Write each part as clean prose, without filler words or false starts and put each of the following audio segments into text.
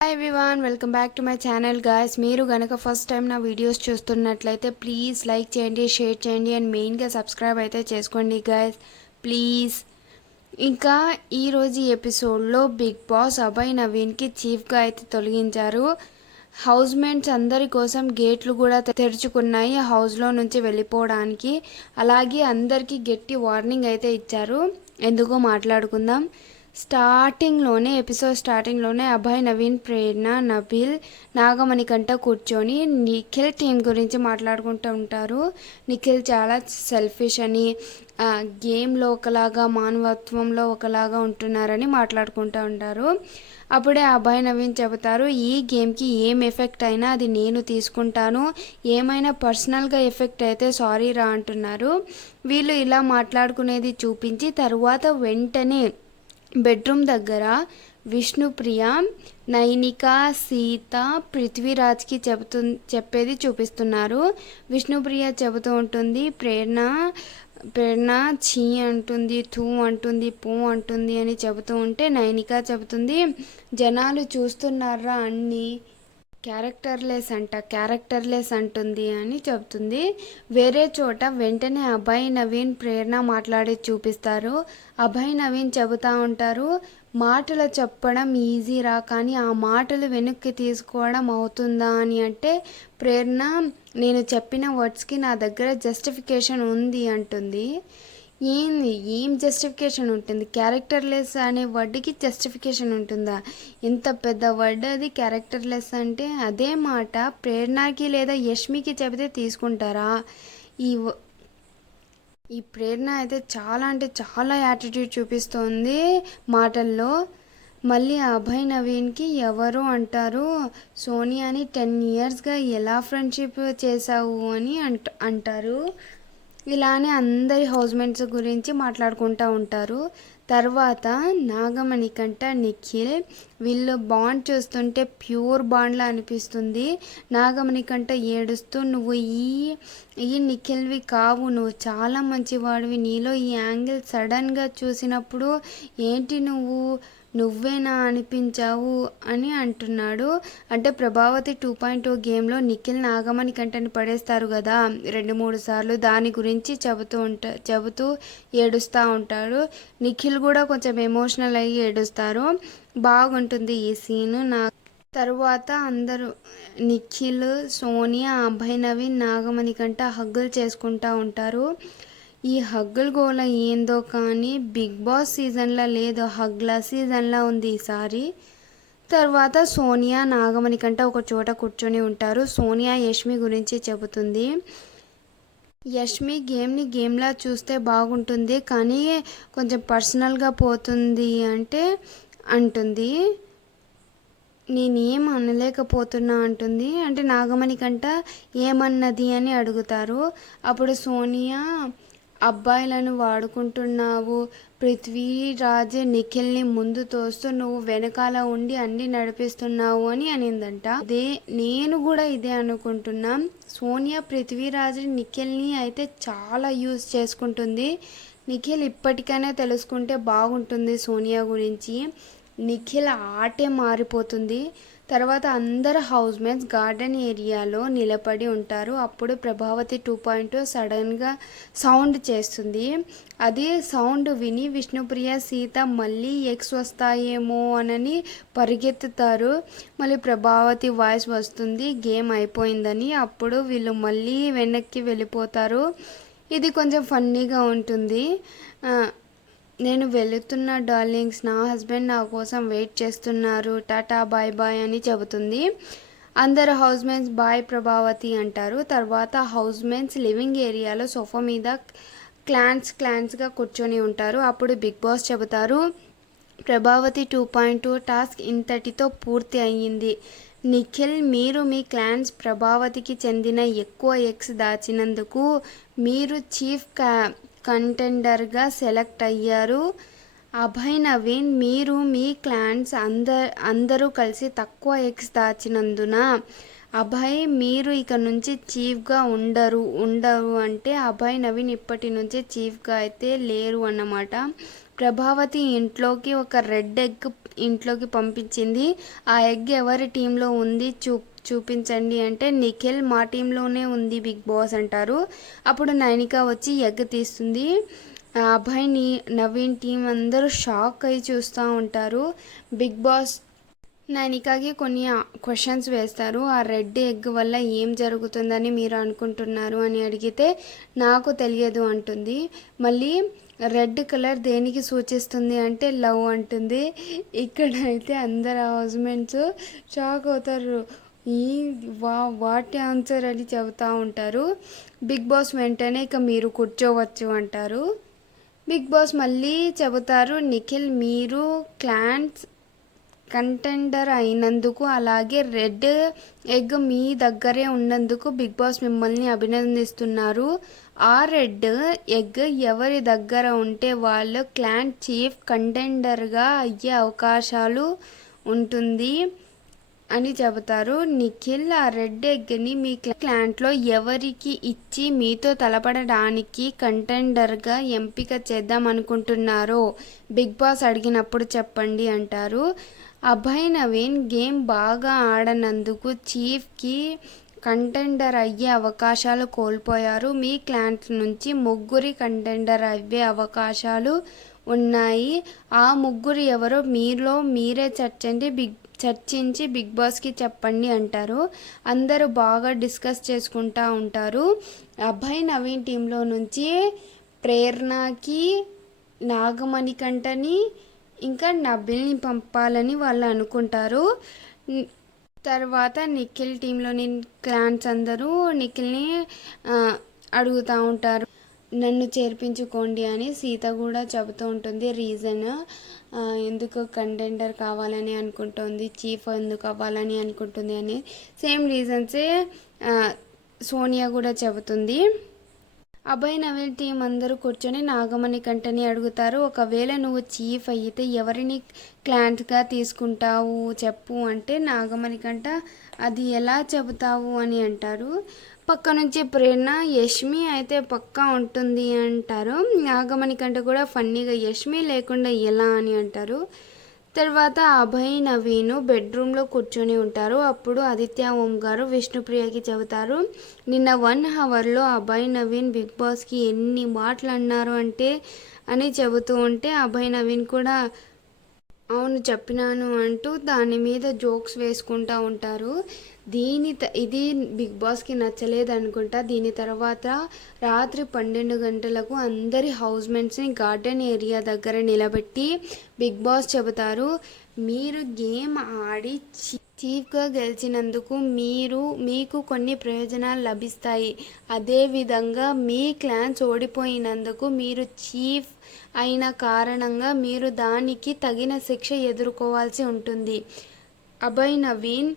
Hi everyone, welcome back to my channel guys. మీరు గనక first time నా videos చూస్తున్నట్లయితే ప్లీజ్ లైక్ చేయండి, షేర్ చేయండి అండ్ మెయిన్గా సబ్స్క్రైబ్ అయితే చేసుకోండి గాయ్స్ ప్లీజ్. ఇంకా ఈరోజు ఎపిసోడ్లో బిగ్ బాస్ అభయ్ నవీన్కి చీఫ్గా అయితే తొలగించారు. హౌస్ మేట్స్ అందరి కోసం గేట్లు కూడా తెరుచుకున్నాయి హౌస్లో నుంచి వెళ్ళిపోవడానికి. అలాగే అందరికీ గట్టి వార్నింగ్ అయితే ఇచ్చారు. ఎందుకో మాట్లాడుకుందాం. ఎపిసోడ్ స్టార్టింగ్లోనే అభయ్, నవీన్, ప్రేరణ, నబిల్, నాగమణికంట కూర్చొని నిఖిల్ టీం గురించి మాట్లాడుకుంటూ ఉంటారు. నిఖిల్ చాలా సెల్ఫిష్ అని, గేమ్లో ఒకలాగా మానవత్వంలో ఒకలాగా ఉంటున్నారని మాట్లాడుకుంటూ ఉంటారు. అప్పుడే అభయ్, నవీన్ చెబుతారు, ఈ గేమ్కి ఏం ఎఫెక్ట్ అయినా అది నేను తీసుకుంటాను, ఏమైనా పర్సనల్గా ఎఫెక్ట్ అయితే సారీ రా అంటున్నారు. వీళ్ళు ఇలా మాట్లాడుకునేది చూపించి తరువాత వెంటనే బెడ్రూమ్ దగ్గర విష్ణుప్రియ, నైనిక, సీత, పృథ్వీరాజ్కి చెప్పేది చూపిస్తున్నారు. విష్ణుప్రియ చెబుతూ ఉంటుంది, ప్రేరణ ఛీ అంటుంది, థూ అంటుంది, పో అంటుంది అని చెబుతూ ఉంటే నైనిక చెబుతుంది, జనాలు చూస్తున్నారా అన్నీ క్యారెక్టర్లెస్ అంటుంది అని చెబుతుంది. వేరే చోట వెంటనే అభయ్, నవీన్, ప్రేరణ మాట్లాడి చూపిస్తారు. అభయ్, నవీన్ చెబుతూ ఉంటారు, మాటలు చెప్పడం ఈజీరా, కానీ ఆ మాటలు వెనక్కి తీసుకోవడం అవుతుందా అని. అంటే ప్రేరణ, నేను చెప్పిన వర్డ్స్కి నా దగ్గర జస్టిఫికేషన్ ఉంది అంటుంది. ఏం జస్టిఫికేషన్ ఉంటుంది? క్యారెక్టర్లెస్ అనే వర్డ్కి జస్టిఫికేషన్ ఉంటుందా? ఎంత పెద్ద వర్డ్ అది క్యారెక్టర్లెస్ అంటే. అదే మాట ప్రేరణకి లేదా యష్మికి చెబితే తీసుకుంటారా? ఈ ప్రేరణ అయితే చాలా యాటిట్యూడ్ చూపిస్తోంది మాటల్లో. మళ్ళీ అభయ్, నవీన్కి ఎవరు అంటారు, సోనియాని 10 ఇయర్స్గా ఎలా ఫ్రెండ్షిప్ చేసావు అని అంటారు. ఇలానే అందరి హౌస్మేట్స్ గురించి మాట్లాడుకుంటూ ఉంటారు. తర్వాత నాగమణికంట, నిఖిల్, వీళ్ళు బాండ్ చూస్తుంటే ప్యూర్ బాండ్లా అనిపిస్తుంది. నాగమణికంట ఏడుస్తూ, నువ్వు ఈ నిఖిల్వి కావు, నువ్వు చాలా మంచివాడివి, నీలో ఈ యాంగిల్ సడన్గా చూసినప్పుడు ఏంటి నువ్వేనా అనిపించావు అని అంటున్నాడు. అంటే ప్రభావతి 2.0 గేమ్లో నిఖిల్ నాగమణి కంటని పడేస్తారు కదా 2-3 సార్లు, దాని గురించి చెబుతూ ఏడుస్తూ ఉంటాడు. నిఖిల్ కూడా కొంచెం ఎమోషనల్ అయ్యి ఏడుస్తారు. బాగుంటుంది ఈ సీను. తరువాత అందరూ నిఖిల్, సోనియా, అభయ్, నవీన్, నాగమణి కంట హగ్గులు చేసుకుంటూ ఉంటారు. ఈ హగ్గుల గోల ఏందో కానీ బిగ్ బాస్ సీజన్లో లేదు, హగ్ల సీజన్లో ఉంది ఈసారి. తర్వాత సోనియా, నాగమణి కంట ఒక చోట కూర్చొని ఉంటారు. సోనియా యష్మి గురించి చెబుతుంది. యష్మి గేమ్లా చూస్తే బాగుంటుంది, కానీ కొంచెం పర్సనల్గా పోతుంది అంటే అంటుంది. నేనేం అనలేకపోతున్నా అంటుంది. అంటే నాగమణి కంట ఏమన్నది అని అడుగుతారు. అప్పుడు సోనియా, అబ్బాయిలను వాడుకుంటున్నావు, పృథ్వీరాజ్ నిఖిల్ని ముందు తోస్తూ నువ్వు వెనకాల ఉండి అన్ని నడిపిస్తున్నావు అని అనిందంట. నేను కూడా ఇదే అనుకుంటున్నా. సోనియా పృథ్వీరాజ్ నిఖిల్ని అయితే చాలా యూజ్ చేసుకుంటుంది. నిఖిల్ ఇప్పటికైనా తెలుసుకుంటే బాగుంటుంది సోనియా గురించి. నిఖిల్ ఆటే మారిపోతుంది. తర్వాత అందరు హౌస్మేట్స్ గార్డెన్ ఏరియాలో నిలబడి ఉంటారు. అప్పుడు ప్రభావతి 2.0 సడన్గా సౌండ్ చేస్తుంది. అది సౌండ్ విని విష్ణుప్రియ, సీత మళ్ళీ ఎక్స్ వస్తాయేమో అని పరిగెత్తుతారు. మళ్ళీ ప్రభావతి వాయిస్ వస్తుంది, గేమ్ అయిపోయిందని. అప్పుడు వీళ్ళు మళ్ళీ వెనక్కి వెళ్ళిపోతారు. ఇది కొంచెం ఫన్నీగా ఉంటుంది. నేను వెళుతున్న డార్లింగ్స్, నా హస్బెండ్ నా కోసం వెయిట్ చేస్తున్నారు, టాటా బాయ్ బాయ్ అని చెబుతుంది. అందరు హౌస్మేట్స్ బాయ్ ప్రభావతి అంటారు. తర్వాత హౌస్మేట్స్ లివింగ్ ఏరియాలో సోఫా మీద క్లాన్స్గా కూర్చొని ఉంటారు. అప్పుడు బిగ్ బాస్ చెబుతారు, ప్రభావతి 2.2 టాస్క్ ఇంతటితో పూర్తి అయ్యింది. నిఖిల్, మీరు మీ క్లాన్స్ ప్రభావతికి చెందిన ఎక్కువ ఎగ్స్ దాచినందుకు మీరు చీఫ్ కంటెండర్గా సెలెక్ట్ అయ్యారు. అభయ్, నవీన్, మీరు మీ క్లాన్స్ అందరూ కలిసి తక్కువ ఎగ్స్ దాచినందున అభయ్ మీరు ఇక నుంచి చీఫ్గా ఉండరు అంటే అభయ్, నవీన్ ఇప్పటి నుంచి చీఫ్గా అయితే లేరు అన్నమాట. ప్రభావతి ఇంట్లోకి ఒక రెడ్ ఎగ్ ఇంట్లోకి పంపించింది. ఆ ఎగ్ ఎవరి టీంలో ఉంది చూపించండి అంటే నిఖిల్ మా టీంలోనే ఉంది బిగ్ బాస్ అంటారు. అప్పుడు నైనిక వచ్చి ఎగ్ తీస్తుంది. అభయ్ని నవీన్ టీం అందరూ షాక్ అయి చూస్తూ ఉంటారు. బిగ్ బాస్ నైనికాకి కొన్ని క్వశ్చన్స్ వేస్తారు. ఆ రెడ్ ఎగ్ వల్ల ఏం జరుగుతుందని మీరు అనుకుంటున్నారు అని అడిగితే నాకు తెలియదు అంటుంది. మళ్ళీ రెడ్ కలర్ దేనికి సూచిస్తుంది అంటే లవ్ అంటుంది. ఇక్కడ అయితే అందరు హౌస్మేట్స్ షాక్ అవుతారు. ఈ వాట్ ఆన్సర్ అని చెబుతూ ఉంటారు. బిగ్ బాస్ వెంటనే ఇక మీరు కూర్చోవచ్చు అంటారు. బిగ్ బాస్ మళ్ళీ చెబుతారు, నిఖిల్ మీరు క్లాన్స్ కంటెండర్ అయినందుకు అలాగే రెడ్ ఎగ్ మీ దగ్గరే ఉన్నందుకు బిగ్ బాస్ మిమ్మల్ని అభినందిస్తున్నారు. ఆ రెడ్ ఎగ్ ఎవరి దగ్గర ఉంటే వాళ్ళు క్లాన్ చీఫ్ కంటెండర్గా అయ్యే అవకాశాలు ఉంటుంది అని చెబుతారు. నిఖిల్ ఆ రెడ్ ఎగ్ని మీ క్లాంట్లో ఎవరికి ఇచ్చి మీతో తలపడడానికి కంటెండర్గా ఎంపిక చేద్దాం అనుకుంటున్నారో బిగ్ బాస్ అడిగినప్పుడు చెప్పండి అంటారు. అభయ్ నవీన్ గేమ్ బాగా ఆడనందుకు చీఫ్కి కంటెండర్ అయ్యే అవకాశాలు కోల్పోయారు. మీ క్లాంట్ నుంచి ముగ్గురి కంటెండర్ అయ్యే అవకాశాలు ఉన్నాయి. ఆ ముగ్గురు ఎవరో మీరే చర్చించి బిగ్ బాస్కి చెప్పండి అంటారు. అందరూ బాగా డిస్కస్ చేసుకుంటూ ఉంటారు. అభయ్ నవీన్ టీంలో నుంచి ప్రేరణకి, నాగమణికంటని ఇంకా నబిల్ని పంపాలని వాళ్ళు అనుకుంటారు. తర్వాత నిఖిల్ టీంలోని క్లాన్స్ అందరూ నిఖిల్ని అడుగుతూ ఉంటారు, నన్ను చేర్పించుకోండి అని. సీత కూడా చెబుతూ ఉంటుంది రీజన్ ఎందుకు కంటెండర్ కావాలని అనుకుంటుంది, చీఫ్ ఎందుకు అవ్వాలని అనుకుంటుంది అని. సేమ్ రీజన్సే సోనియా కూడా చెబుతుంది. అభయ్ నవీన్ టీం అందరూ కూర్చొని నాగమణి కంటని అడుగుతారు, ఒకవేళ నువ్వు చీఫ్ అయితే ఎవరిని క్లాంట్గా తీసుకుంటావు చెప్పు అంటే నాగమణి కంట అది ఎలా చెబుతావు అని అంటారు. పక్క నుంచి ప్రేరణ యష్మి అయితే పక్కా ఉంటుంది అంటారు. నాగమణి కంట కూడా ఫన్నీగా యష్మి లేకుండా ఎలా అని అంటారు. తర్వాత అభయ్ నవీన్ బెడ్రూమ్లో కూర్చొని ఉంటారు. అప్పుడు ఆదిత్య ఓం గారు విష్ణుప్రియకి చెబుతారు, నిన్న 1 అవర్లో అభయ్ నవీన్ బిగ్ బాస్కి ఎన్ని మాటలు అన్నారు అంటే అని చెబుతూ ఉంటే అభయ్ నవీన్ కూడా అవును చెప్పినాను అంటూ దాని మీద జోక్స్ వేసుకుంటూ ఉంటారు. ఇది బిగ్ బాస్కి నచ్చలేదు అనుకుంటా. దీని తర్వాత రాత్రి 12 గంటలకు అందరి హౌస్మేట్స్ని గార్డెన్ ఏరియా దగ్గర నిలబెట్టి బిగ్ బాస్ చెబుతారు, మీరు గేమ్ ఆడి చీఫ్గా గెలిచినందుకు మీకు కొన్ని ప్రయోజనాలు లభిస్తాయి. అదేవిధంగా మీ క్లాన్స్ ఓడిపోయినందుకు మీరు చీఫ్ అయిన కారణంగా మీరు దానికి తగిన శిక్ష ఎదుర్కోవాల్సి ఉంటుంది. అభయ్ నవీన్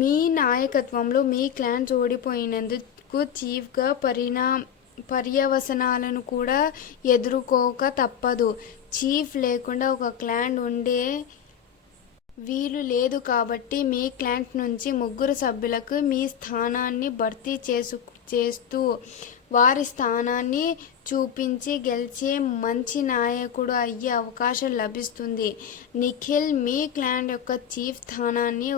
మీ నాయకత్వంలో మీ క్లాన్స్ ఓడిపోయినందుకు చీఫ్గా పర్యవసనాలను కూడా ఎదుర్కోక తప్పదు. చీఫ్ లేకుండా ఒక క్లాన్ ఉండే వీలు లేదు కాబట్టి మీ క్లాంట్ నుంచి 3 సభ్యులకు మీ స్థానాన్ని భర్తీ చేస్తూ వారి స్థానాన్ని చూపించి గెలిచే మంచి నాయకుడు అయ్యే అవకాశం లభిస్తుంది. నిఖిల్ మీ క్లాన్ యొక్క చీఫ్ స్థానాన్ని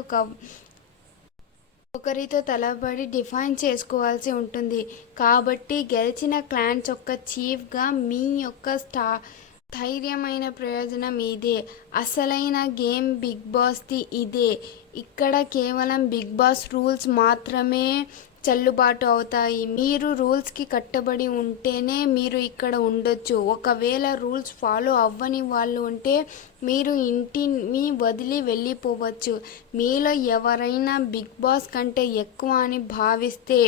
ఒకరితో తలబడి డిఫైన్ చేసుకోవాల్సి ఉంటుంది. కాబట్టి గెలిచిన క్లాన్స్ యొక్క చీఫ్గా మీ యొక్క ధైర్యమైన ప్రయోజనం ఇదే. అసలైన గేమ్ బిగ్ బాస్ది ఇదే. ఇక్కడ కేవలం బిగ్ బాస్ రూల్స్ మాత్రమే చెల్లుబాటు అవుతాయి. మీరు రూల్స్కి కట్టుబడి ఉంటేనే మీరు ఇక్కడ ఉండొచ్చు. ఒకవేళ రూల్స్ ఫాలో అవ్వని వాళ్ళు ఉంటే మీరు ఇంటిని వదిలి వెళ్ళిపోవచ్చు. మీలో ఎవరైనా బిగ్ బాస్ కంటే ఎక్కువ అని భావిస్తే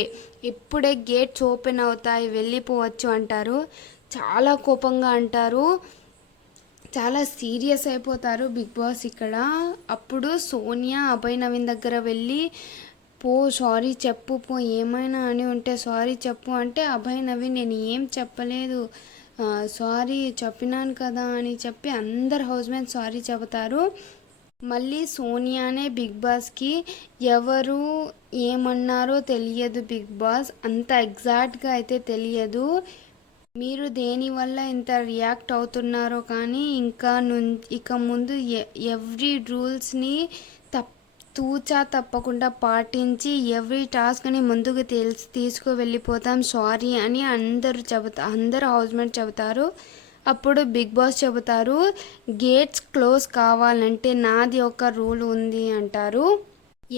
ఇప్పుడే గేట్స్ ఓపెన్ అవుతాయి, వెళ్ళిపోవచ్చు అంటారు. చాలా కోపంగా అంటారు, చాలా సీరియస్ అయిపోతారు బిగ్ బాస్ ఇక్కడ. అప్పుడు సోనియా అభయ్ నవీన్ దగ్గర వెళ్ళి సారీ చెప్పు ఏమైనా అని ఉంటే సారీ చెప్పు అంటే అభయ్ నవీన్ నేను ఏం చెప్పలేదు, సారీ చెప్పినాను కదా అని చెప్పి అందరు హౌస్మేట్స్ సారీ చెబుతారు. మళ్ళీ సోనియానే బిగ్ బాస్కి ఎవరు ఏమన్నారో తెలియదు, బిగ్ బాస్ అంత ఎగ్జాక్ట్గా అయితే తెలియదు. మీరు దేనివల్ల ఇంత రియాక్ట్ అవుతున్నారో కానీ ఇక ముందు ఎవ్రీ రూల్స్ని తూచా తప్పకుండా పాటించి ఎవ్రీ టాస్క్ని ముందుకు తీసుకువెళ్ళిపోతాం సారీ అని అందరు హౌస్మేట్ చెబుతారు. అప్పుడు బిగ్ బాస్ చెబుతారు, గేట్స్ క్లోజ్ కావాలంటే నాది ఒక రూల్ ఉంది అంటారు.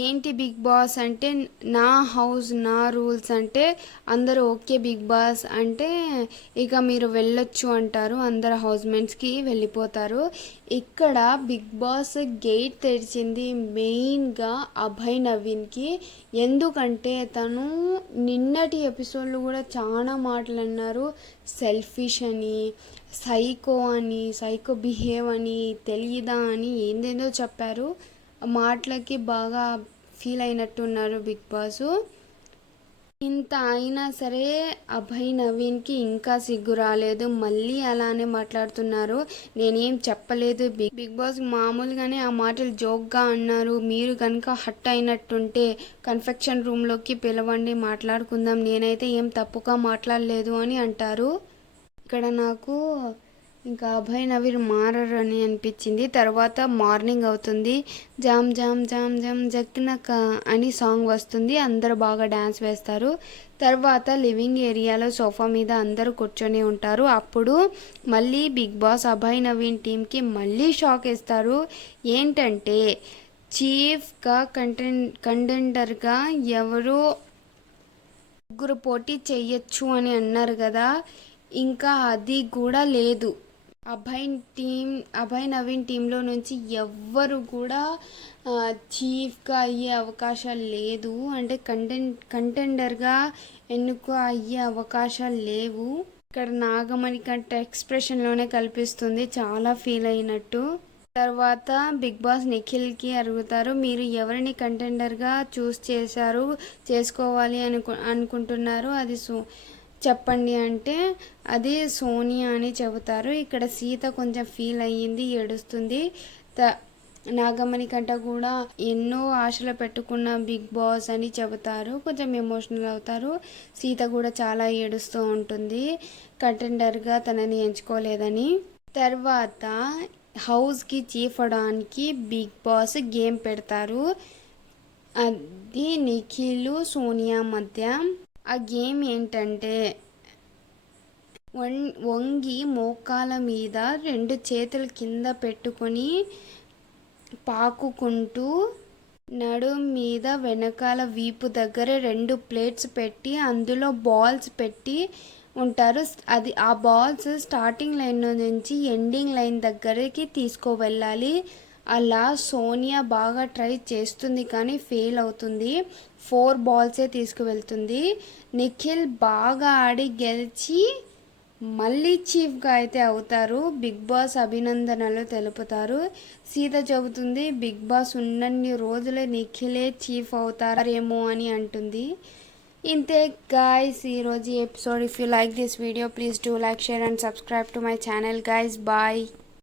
ఏంటి బిగ్ బాస్ అంటే, నా హౌస్ నా రూల్స్ అంటే అందరూ ఓకే బిగ్ బాస్ అంటే ఇక మీరు వెళ్ళొచ్చు అంటారు. అందరు హౌస్మేట్స్కి వెళ్ళిపోతారు. ఇక్కడ బిగ్ బాస్ గేట్ తెరిచింది మెయిన్గా అభయ్ నవీన్కి. ఎందుకంటే తను నిన్నటి ఎపిసోడ్లు కూడా చాలా మాటలు అన్నారు. సెల్ఫిష్ అని, సైకో బిహేవ్ అని, తెలియదా అని ఏందేందో చెప్పారు. మాటలకి బాగా ఫీల్ అయినట్టున్నారు బిగ్ బాస్. ఇంత అయినా సరే అభయ్ నవీన్కి ఇంకా సిగ్గు రాలేదు. మళ్ళీ అలానే మాట్లాడుతున్నారు. నేనేం చెప్పలేదు, బిగ్ బాస్ మామూలుగానే ఆ మాటలు జోక్గా అన్నారు. మీరు కనుక హట్ అయినట్టుంటే కన్ఫెక్షన్ రూమ్లోకి పిలవండి, మాట్లాడుకుందాం. నేనైతే ఏం తప్పుగా మాట్లాడలేదు అని అంటారు. ఇక్కడ నాకు ఇంకా అభయ్ నవీన్ మారని అనిపించింది. తర్వాత మార్నింగ్ అవుతుంది. జామ్ జామ్ జామ్ జామ్ జక్నక అని సాంగ్ వస్తుంది. అందరూ బాగా డ్యాన్స్ వేస్తారు. తర్వాత లివింగ్ ఏరియాలో సోఫా మీద అందరూ కూర్చొని ఉంటారు. అప్పుడు మళ్ళీ బిగ్ బాస్ అభయ్ నవీన్ టీంకి మళ్ళీ షాక్ ఇస్తారు. ఏంటంటే చీఫ్గా కంటెండర్గా ఎవరో ముగ్గురు పోటీ చెయ్యొచ్చు అని అన్నారు కదా, ఇంకా అది కూడా లేదు. అభయ్ నవీన్ టీంలో నుంచి ఎవ్వరు కూడా చీఫ్గా అయ్యే అవకాశాలు లేదు. అంటే కంటెండర్గా ఎన్నుకో అయ్యే అవకాశాలు లేవు. ఇక్కడ నాగమణి కంటే ఎక్స్ప్రెషన్లోనే కల్పిస్తుంది, చాలా ఫీల్ అయినట్టు. తర్వాత బిగ్ బాస్ నిఖిల్కి అడుగుతారు, మీరు ఎవరిని కంటెండర్గా చేసుకోవాలి అనుకుంటున్నారు, అది చెప్పండి అంటే అది సోనియా అని చెబుతారు. ఇక్కడ సీత కొంచెం ఫీల్ అయ్యింది, ఏడుస్తుంది. నాగమణి కంట కూడా ఎన్నో ఆశలు పెట్టుకున్న బిగ్ బాస్ అని చెబుతారు. కొంచెం ఎమోషనల్ అవుతారు. సీత కూడా చాలా ఏడుస్తూ ఉంటుంది, కంటెండర్గా తనని ఎంచుకోలేదని. తర్వాత హౌస్కి చీఫ్ అవడానికి బిగ్ బాస్ గేమ్ పెడతారు. అది నిఖిల్ సోనియా మధ్య. ఆ గేమ్ ఏంటంటే వంగి మోకాల మీద 2 చేతులు కింద పెట్టుకొని పాకుకుంటూ నడుం మీద వెనకాల వీపు దగ్గర 2 ప్లేట్స్ పెట్టి అందులో బాల్స్ పెట్టి ఉంటారు. ఆ బాల్స్ స్టార్టింగ్ లైన్ నుంచి ఎండింగ్ లైన్ దగ్గరికి తీసుకువెళ్ళాలి. అలా సోనియా బాగా ట్రై చేస్తుంది కానీ ఫెయిల్ అవుతుంది. 4 బాల్సే తీసుకువెళ్తుంది. నిఖిల్ బాగా ఆడి గెలిచి మళ్ళీ చీఫ్గా అయితే అవుతారు. బిగ్ బాస్ అభినందనలు తెలుపుతారు. సీత చెబుతుంది, బిగ్ బాస్ ఉన్నన్ని రోజులే నిఖిలే చీఫ్ అవుతారేమో అని అంటుంది. ఇంతే guys ఈరోజు episode. If you like this video please do like, share and subscribe to my channel guys. Bye.